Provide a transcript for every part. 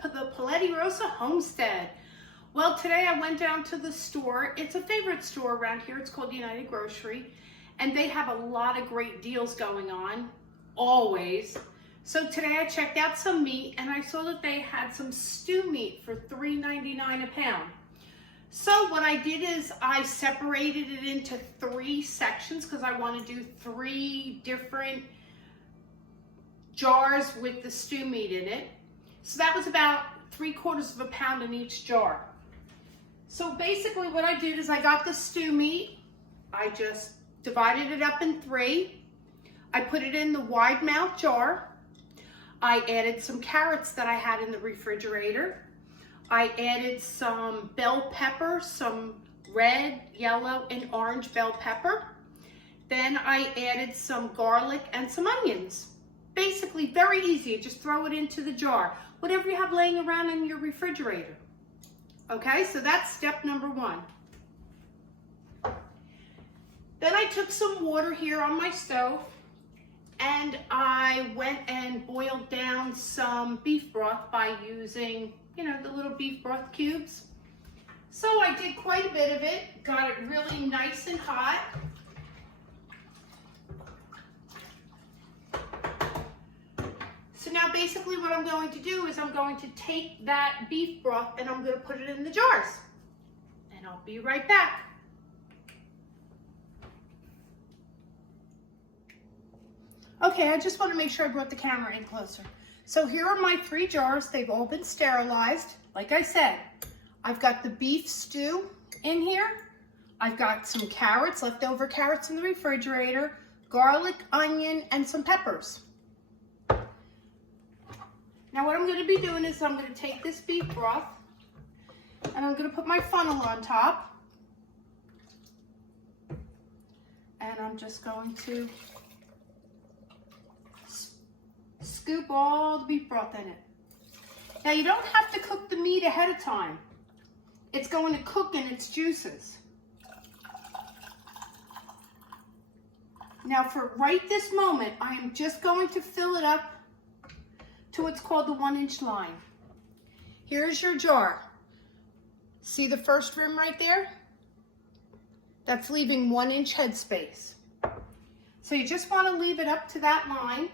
the Paletti Rosa Homestead. Well, today I went down to the store. It's a favorite store around here. It's called United Grocery, and they have a lot of great deals going on, always. So today I checked out some meat, and I saw that they had some stew meat for $3.99 a pound. So what I did is I separated it into 3 sections because I want to do 3 different jars with the stew meat in it. So that was about 3/4 of a pound in each jar. So basically what I did is I got the stew meat, I just divided it up in 3. I put it in the wide mouth jar. I added some carrots that I had in the refrigerator. I added some bell pepper, some red, yellow, and orange bell pepper. Then I added some garlic and some onions. Basically very easy, just throw it into the jar. Whatever you have laying around in your refrigerator. Okay, so that's step number 1. Then I took some water here on my stove and I went and boiled down some beef broth by using, the little beef broth cubes. So I did quite a bit of it, got it really nice and hot. So now basically what I'm going to do is I'm going to take that beef broth and I'm going to put it in the jars. And I'll be right back. Okay, I just want to make sure I brought the camera in closer. So here are my 3 jars. They've all been sterilized. Like I said, I've got the beef stew in here. I've got some carrots, leftover carrots in the refrigerator, garlic, onion, and some peppers. Now what I'm going to be doing is I'm going to take this beef broth and I'm going to put my funnel on top. And I'm just going to scoop all the beef broth in it. Now you don't have to cook the meat ahead of time. It's going to cook in its juices. Now for right this moment, I am just going to fill it up to what's called the 1-inch line. Here's your jar. See the first rim right there? That's leaving 1-inch headspace. So you just want to leave it up to that line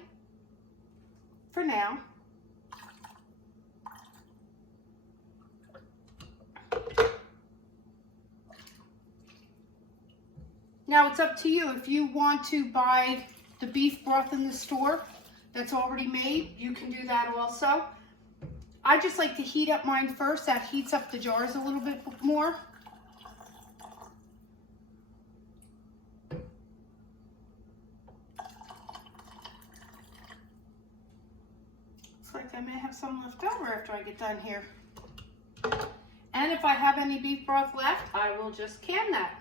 for now. Now it's up to you. If you want to buy the beef broth in the store that's already made, you can do that also. I just like to heat up mine first. That heats up the jars a little bit more. Looks like I may have some left over after I get done here. And if I have any beef broth left, I will just can that.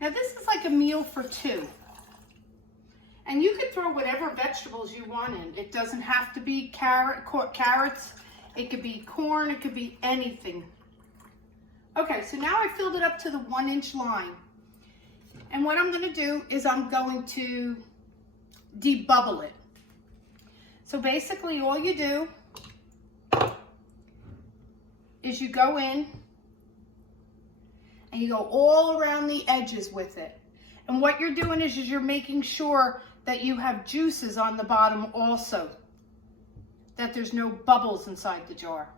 Now this is like a meal for 2. And you could throw whatever vegetables you want in. It doesn't have to be carrots. It could be corn. It could be anything. Okay, so now I filled it up to the 1-inch line. And what I'm going to do is I'm going to debubble it. So basically all you do is you go in and you go all around the edges with it. And what you're doing is you're making sure that you have juices on the bottom also, that there's no bubbles inside the jar.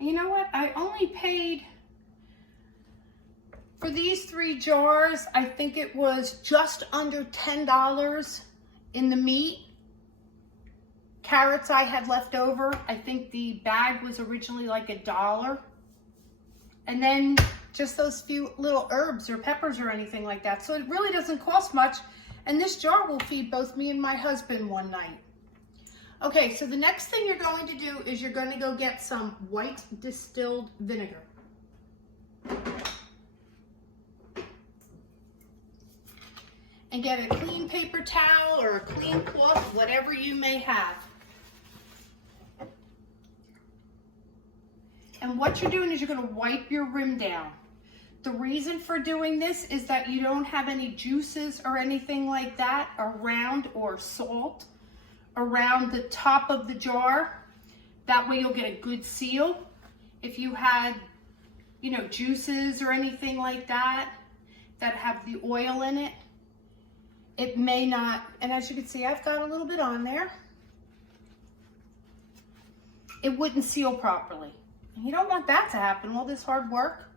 You know what? I only paid for these 3 jars, I think it was just under $10 in the meat. Carrots I had left over. I think the bag was originally like $1. And then just those few little herbs or peppers or anything like that. So it really doesn't cost much. And this jar will feed both me and my husband one night. Okay, so the next thing you're going to do is you're going to go get some white distilled vinegar. and get a clean paper towel or a clean cloth, whatever you may have. And what you're doing is you're going to wipe your rim down. The reason for doing this is that you don't have any juices or anything like that around, or salt around the top of the jar. That way you'll get a good seal. If you had, you know, juices or anything like that that have the oil in it, it may not, and as you can see, I've got a little bit on there. It wouldn't seal properly. And you don't want that to happen, all this hard work.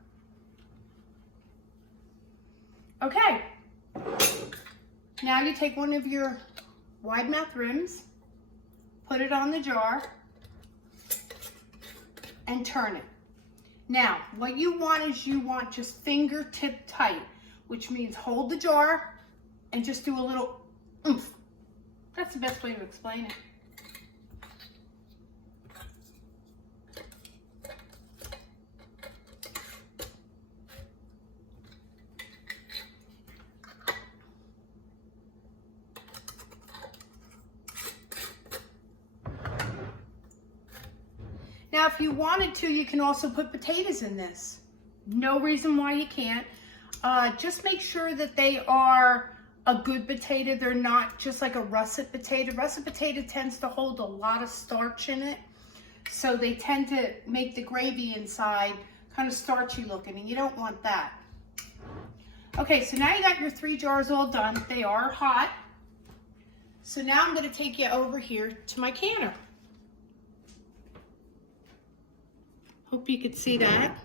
Okay, now you take one of your wide mouth rims, put it on the jar, and turn it. Now, what you want is you want just fingertip tight, which means hold the jar and just do a little oomph. That's the best way to explain it. Now, if you wanted to, you can also put potatoes in this. No reason why you can't. Just make sure that they are a good potato. They're not just like a russet potato. Russet potato tends to hold a lot of starch in it. So they tend to make the gravy inside kind of starchy looking, and you don't want that. Okay, so now you got your 3 jars all done. They are hot. So now I'm going to take you over here to my canner. Hope you could see that.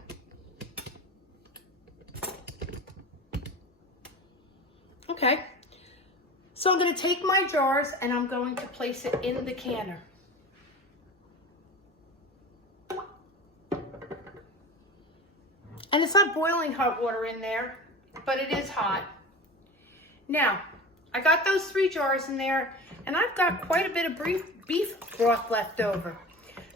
Okay, so I'm going to take my jars and I'm going to place it in the canner. And it's not boiling hot water in there, but it is hot. Now, I got those 3 jars in there, and I've got quite a bit of beef broth left over.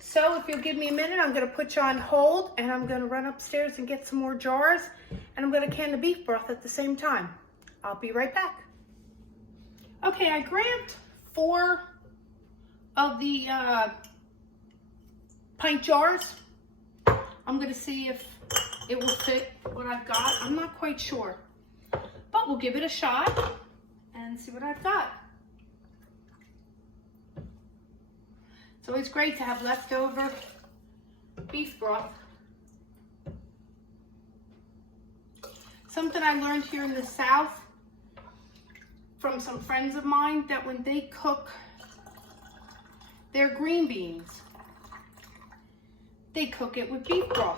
So if you'll give me a minute, I'm going to put you on hold, and I'm going to run upstairs and get some more jars, and I'm going to can the beef broth at the same time. I'll be right back. Okay, I grabbed 4 of the pint jars. I'm going to see if it will fit what I've got. I'm not quite sure, but we'll give it a shot and see what I've got. It's always great to have leftover beef broth. Something I learned here in the South from some friends of mine, that when they cook their green beans, they cook it with beef broth.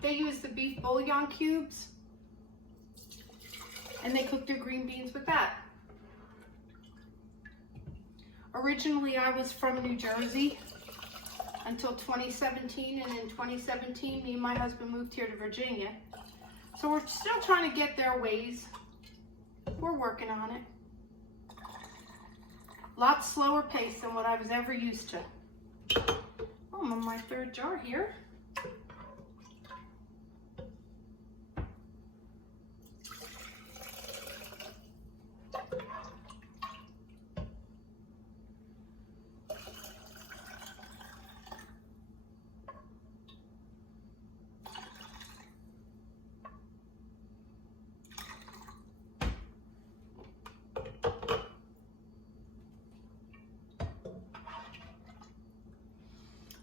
They use the beef bouillon cubes, and they cook their green beans with that. Originally, I was from New Jersey until 2017, and in 2017, me and my husband moved here to Virginia. So we're still trying to get their ways. We're working on it. Lots slower pace than what I was ever used to. Oh, I'm on my 3rd jar here.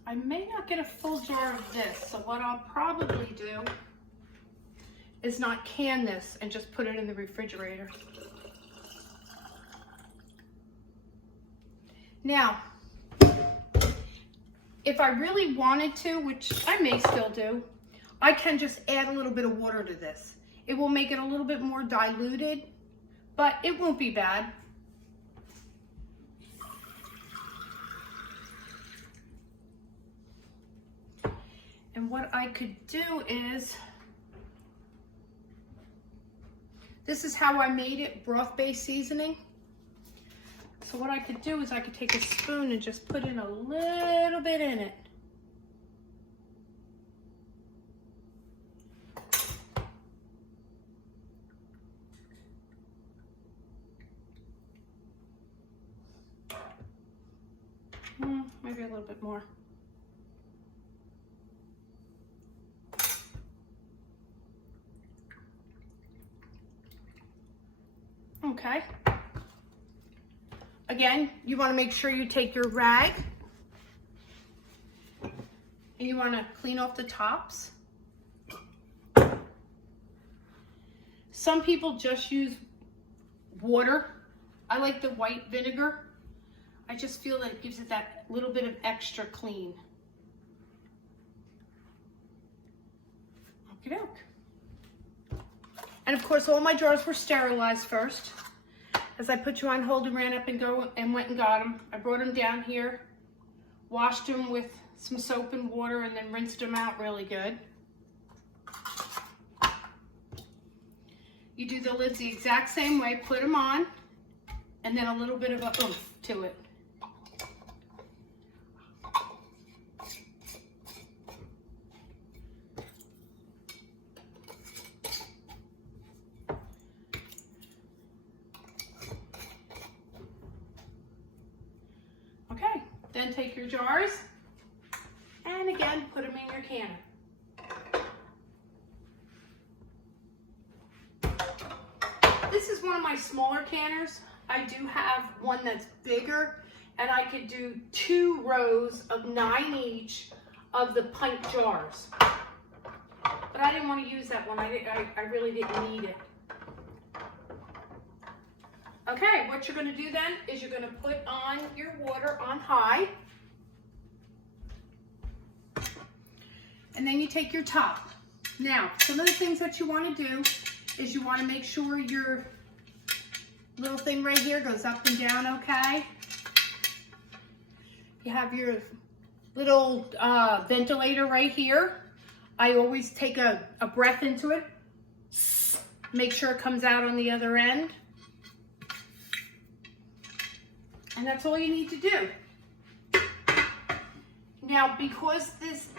I may not get a full jar of this, so what I'll probably do is not can this and just put it in the refrigerator. Now, if I really wanted to, which I may still do, I can just add a little bit of water to this. It will make it a little bit more diluted, but it won't be bad. And what I could do is, this is how I made it, broth-based seasoning. So what I could do is I could take a spoon and just put in a little bit in it. Maybe a little bit more. Okay. Again, you want to make sure you take your rag and you want to clean off the tops. Some people just use water. I like the white vinegar. I just feel that it gives it that little bit of extra clean. Okie doke. And of course, all my jars were sterilized first. As I put you on hold and ran up and went and got them. I brought them down here, washed them with some soap and water, and then rinsed them out really good. You do the lids the exact same way, put them on, and then a little bit of a oomph to it. Okay, then take your jars and again put them in your canner. This is one of my smaller canners. I do have one that's bigger, and I could do 2 rows of 9 each of the pint jars. But I didn't want to use that one. I really didn't need it. Okay, what you're going to do then is you're going to put on your water on high. And then you take your top. Now, some of the things that you want to do is you want to make sure your little thing right here goes up and down, okay? You have your little ventilator right here. I always take a breath into it. Make sure it comes out on the other end. And that's all you need to do. Now, because this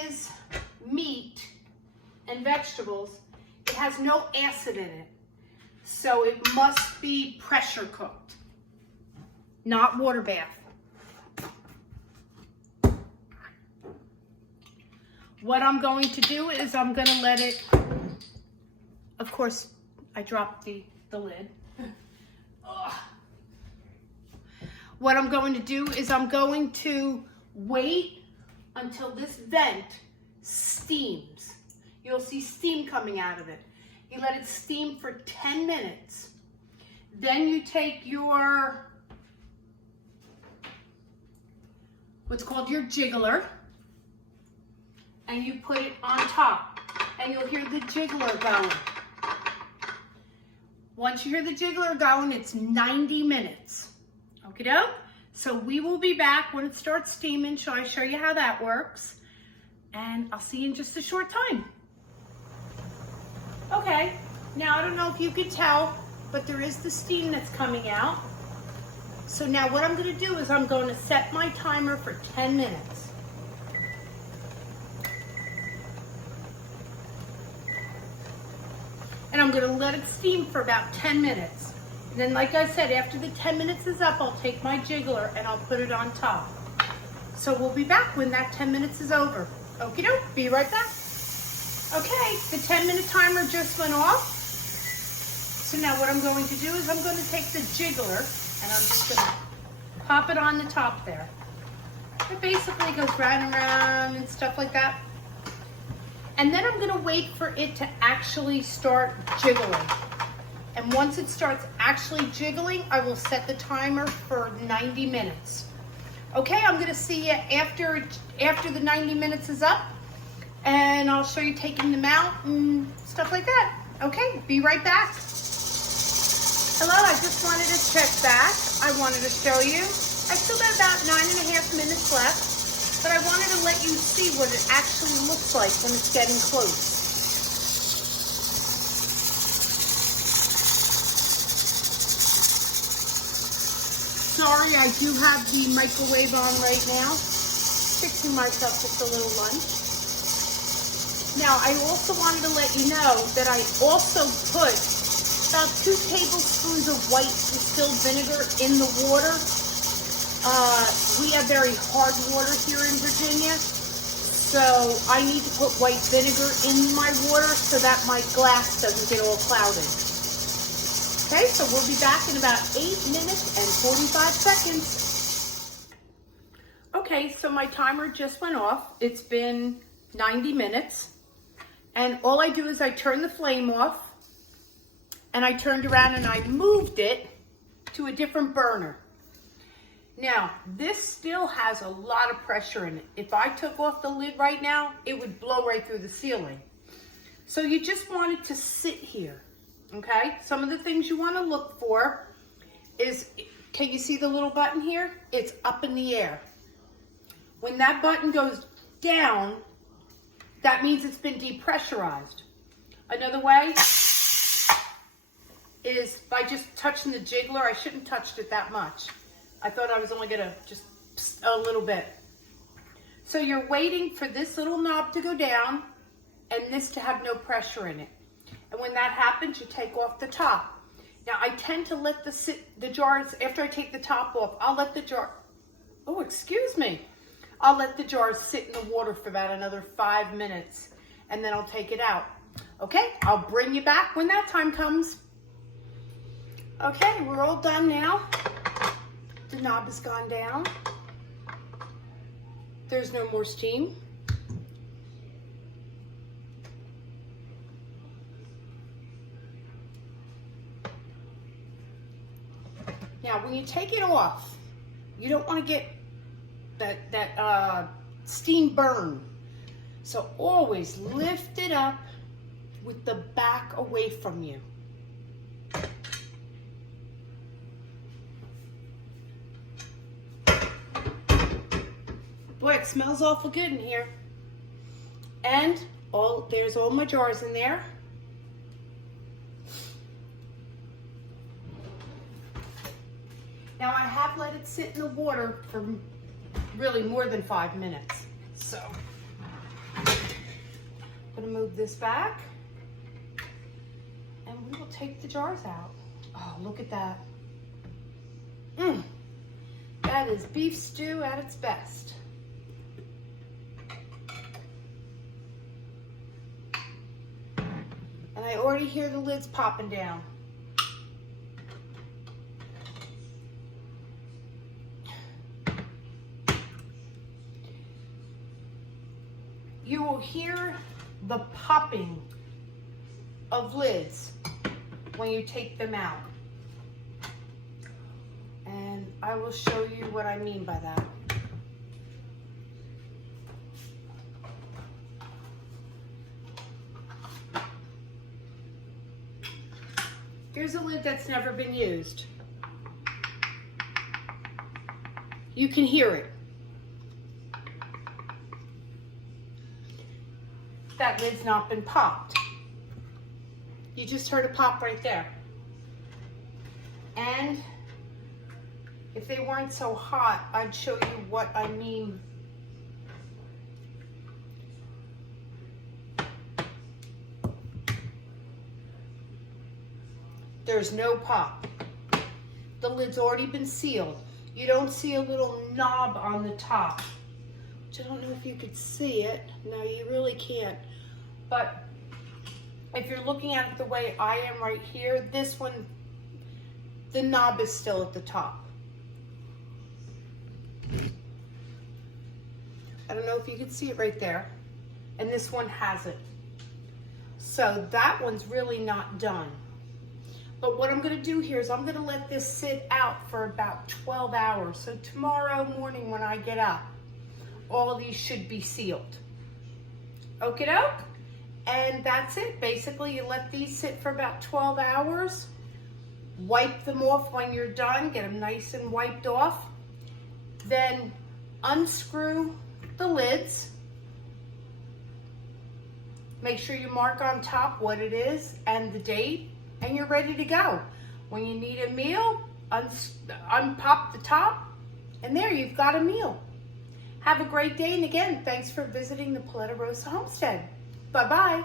is meat and vegetables, it has no acid in it. So it must be pressure cooked, not water bath. What I'm going to do is I'm going to let it, of course, I dropped the lid. What I'm going to do is I'm going to wait until this vent steams. You'll see steam coming out of it. You let it steam for 10 minutes. Then you take your, what's called your jiggler, and you put it on top. And you'll hear the jiggler going. Once you hear the jiggler going, it's 90 minutes. Okie doke? So we will be back when it starts steaming. Shall I show you how that works? And I'll see you in just a short time. Okay, now I don't know if you can tell, but there is the steam that's coming out. So now what I'm going to do is I'm going to set my timer for 10 minutes. And I'm going to let it steam for about 10 minutes. And then, like I said, after the 10 minutes is up, I'll take my jiggler and I'll put it on top. So we'll be back when that 10 minutes is over. Okie doke, be right back. Okay, the 10-minute timer just went off. So now what I'm going to do is I'm going to take the jiggler and I'm just going to pop it on the top there. It basically goes round and round and stuff like that. And then I'm going to wait for it to actually start jiggling. And once it starts actually jiggling, I will set the timer for 90 minutes. Okay, I'm going to see you after the 90 minutes is up. And I'll show you taking them out and stuff like that. Okay, be right back. Hello, I just wanted to check back. I wanted to show you. I still got about 9.5 minutes left, but I wanted to let you see what it actually looks like when it's getting close. Sorry, I do have the microwave on right now. Fixing myself just a little lunch. Now, I also wanted to let you know that I also put about 2 tablespoons of white distilled vinegar in the water We have very hard water here in Virginia, so I need to put white vinegar in my water so that my glass doesn't get all clouded. Okay, so we'll be back in about 8 minutes and 45 seconds. Okay, so my timer just went off. It's been 90 minutes. And all I do is I turn the flame off, and I turned around and I moved it to a different burner. Now, this still has a lot of pressure in it. If I took off the lid right now, it would blow right through the ceiling. So you just want it to sit here, okay? Some of the things you want to look for is, can you see the little button here? It's up in the air. When that button goes down, that means it's been depressurized. Another way is by just touching the jiggler. I shouldn't have touched it that much. I thought I was only gonna just a little bit. So you're waiting for this little knob to go down and this to have no pressure in it. And when that happens, you take off the top. Now I tend to let the jars, after I take the top off, I'll let the jar, oh, excuse me. I'll let the jars sit in the water for about another 5 minutes, and then I'll take it out. Okay, I'll bring you back when that time comes. Okay, we're all done now. The knob has gone down. There's no more steam. Now, when you take it off, you don't want to get that steam burn. So always lift it up with the back away from you. Boy, it smells awful good in here. And there's all my jars in there. Now I have let it sit in the water for really more than 5 minutes. So I'm gonna move this back and we will take the jars out. Oh, look at that. That is beef stew at its best. And I already hear the lids popping down. You will hear the popping of lids when you take them out. And I will show you what I mean by that. Here's a lid that's never been used. You can hear it. That lid's not been popped. You just heard a pop right there. And if they weren't so hot, I'd show you what I mean. There's no pop. The lid's already been sealed. You don't see a little knob on the top, which I don't know if you could see it. No, you really can't. But if you're looking at it the way I am right here, this one, the knob is still at the top. I don't know if you can see it right there. And this one has it. So that one's really not done. But what I'm going to do here is I'm going to let this sit out for about 12 hours. So tomorrow morning when I get up, all of these should be sealed. Okie doke. And that's it. Basically, you let these sit for about 12 hours. Wipe them off when you're done. Get them nice and wiped off. Then unscrew the lids. Make sure you mark on top what it is and the date. And you're ready to go. When you need a meal, unpop the top, and there you've got a meal. Have a great day, and again, thanks for visiting the Paletta Rosa Homestead. Bye-bye.